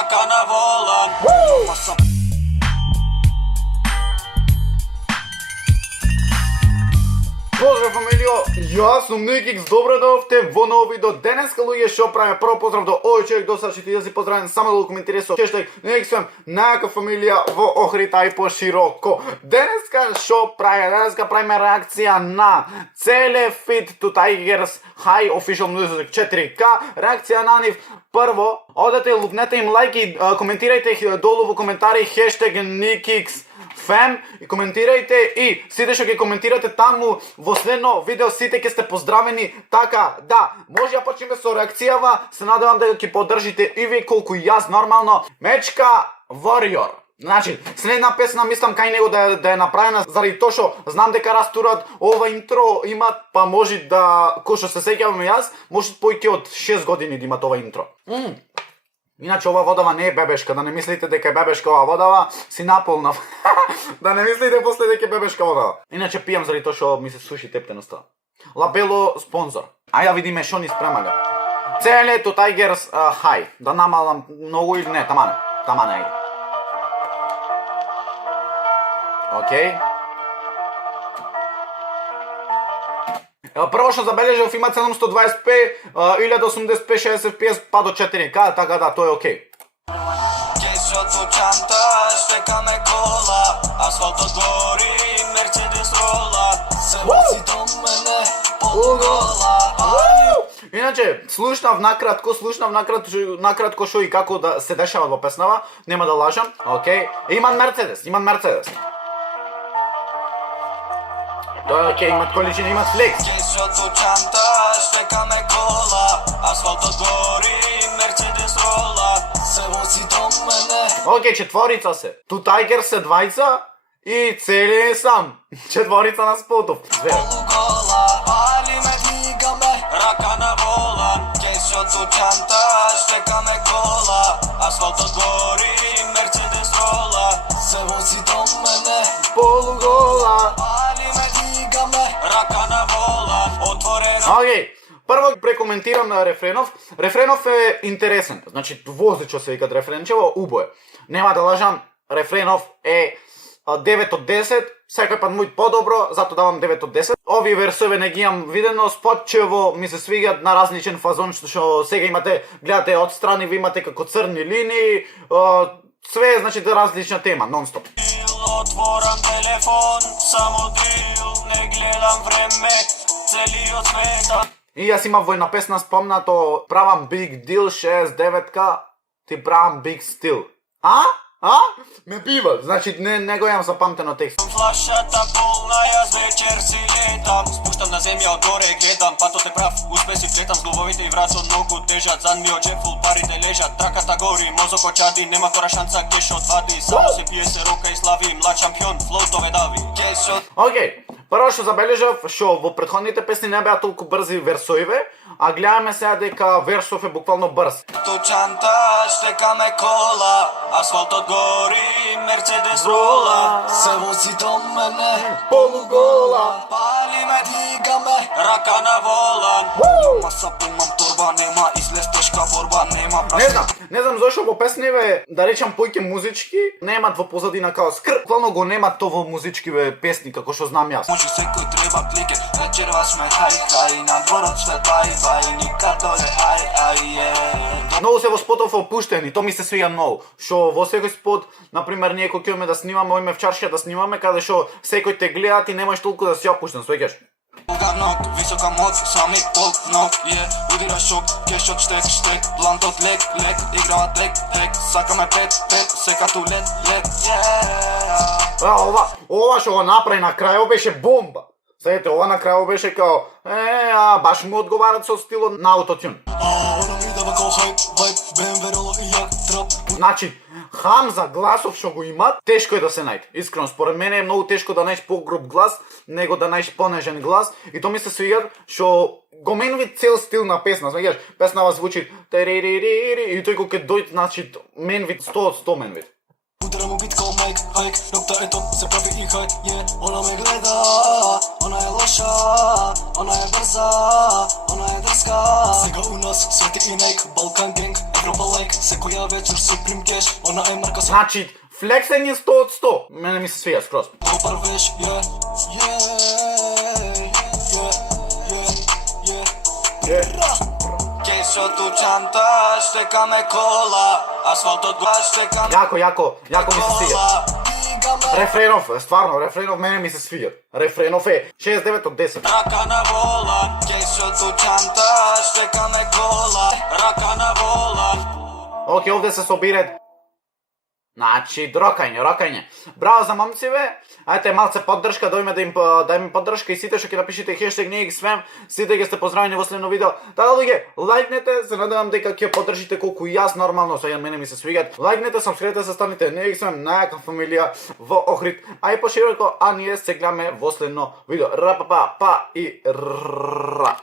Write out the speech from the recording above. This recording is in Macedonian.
Raka na volan. Поздрав, фамилио, јас сум Никикс, добро дојдовте во ново видео. Денеска, луѓе, што правиме прво поздрав до овој човек, до сад ќе си поздравен само да го коментирате со хештег Никиксвем, најака фамилија во Охрита и пошироко. Денеска што правиме? Денеска правиме реакција на Целефит to Tigers High Official Music 4K, реакција на нив. Прво, одете, лупнете им лайк и коментирајте долу во коментари хештег Никикс Фем и коментирајте, и сите што ќе коментирате таму во следно видео сите ќе сте поздравени. Така да, може ја почнеме со реакцијава, се надевам да ќе поддржите и ви колку јас нормално. Мечка Warrior. Значи, следна песна мислам кај него да е направена заради тоа што знам дека растурат ова интро имат, па може да, кој што се сеќавам јас, може поиќе од 6 години да имат ова интро. Иначе ова водава не е бебешка, да не мислите дека е бебешка ова водава, си наполнав. Да не мислите после дека е бебешка водава. Иначе пијам заради тоа што ми се суши тептеноста. Лабело спонзор. А ја видиме што ни спремага. Целе to Tigers High. Да намалам многу или не, тамане. Тамане иде. Океј. Прво што забележав има 720p, 1080p, 60 fps, па до 4K, така да, тоа е окей. Кесото чанта, штекаме кола, асфалтот гори, Мерцедес рола, се вози до мене, полугола. Иначе, слушнав накратко што и како да се дешава во песнава, нема да лажам, окей. Имам Мерцедес. Тоа е окей, имат количина, имат флекс. Кесото чанта, штекаме кола, асфалтот гори, Мерцедес рола, се вози до мене. Окей, четворица се. To Tigers се двајца и Цели е сам. Четворица на спотов. Две. Полугола, палиме, дигаме, рака на волан. Кесото чанта, штекаме кола, асфалтот гори, Мерцедес рола, се вози до мене. Полугола. Рака на волан, отворен. Окей, прво прекоментирам на Рефренов. Рефренов е интересен. Значи, возичо се викат Рефренчево, убое. Нема да лажам, Рефренов е 9 од 10, секој пат мој подобро, зато давам 9 од 10. Овие версове не ги имам видено, спотчево ми се свигаат на различен фазон, што сега имате, гледате отстрани, ви имате како црни линии, све е, значи, различна тема, нон-стоп. Отворам телефон, само дил, не гледам време, целиот света. И јас имам во една песна спомнато, правам big deal 69K, ти правам big steal. А? Ме бива, значи не го имам запамтено текст. Флашата полна, јас вечер си летам, спуштам на земја одгоре гледам, патот е прав, успеси плетам, зглобовите и врацот многу тежат, зад ми од джефул парите лежат, траката гори, мозокот чади, нема втора шанца, кешот вади, само се пие се рока и слави, млад шампион, флоутове дави, кешот. Океј, прво што забележав, што во претходните песни не беа толку брзи версоиве, а гледаме сега дека версов е буквално брз. То чанта, штекаме кола, асфалтот гори, Мерцедес рола, се вози до мене, полугола. палиме, дигаме, рака на волан. Маса пумам торба, нема излез тешка борба, нема прашка. Не знам зашо во песниве, да речам поиќе музички, немат во позадина као скр. Буквално го немат тоа во музичкиве песни како што знам јас. Може секој треба клике, вечерва сме хај, на дворот све бај, никад доле ај, Многу се во спотов опуштени, то ми се свига многу. Што во секој спот, например, ние кога ќе да снимаме, оиме в чаршија да снимаме, каде што секој те гледа и не можеш толку да си опуштен, свеќаш. Ног, висока моц, сами пол ног, удира шок, кешот штек, блантот лек, играват лек, сакаме пет, сека ту лет, Ова што го направи на крајот беше бомба. Знаете, ова на крајот беше као, баш му одговарат со стилот на аутотюн. Значи, Хамза гласов што го имат, тешко е да се најде. Искрено, според мене е многу тешко да најдеш погруп глас, него да најдеш понежен глас, и тоа ми се свига што го менви цел стил на песна, знаеш, песнава звучи и тој кога ќе дојде, значи, менви 100 од 100 менви. Ударам убит као Майк, хайк, нокта е топ, се прави и хайк, она ме гледа, она е лоша, она е брза, она е дрска. Сега у нас свети и Найк, Балкан генг, Група лайк, секоја вечер Supreme Cash, она е марка со Значи, флексење 100 од 100. Мене ми се свија скроз. Опар веш, Кешот у чанта, штекаме кола, асфалтот глас, штекаме Јако ми се свија. Рефренов, стварно, рефренов мене ми се свија. Рефренов е 69 од 10. Рака на вола, кешот у чанта, штекаме кола, рака на вола. Оке, овде се собират. Значи, рокање. Браво за момциве. Ајте малце поддршка, дојме да им поддршка и сите што ќе напишете хештег #NeXFam, сите ќе сте поздравени во следно видео. Така луѓе, лајкнете, се надевам дека ќе поддржите колку и јас нормално, сега мене ми се свигат. Лајкнете, сабскрибете се, станете NeXFam, најака фамилија во Охрид, а и пошироко, а ние се гледаме во следно видео. Ра па па и ра.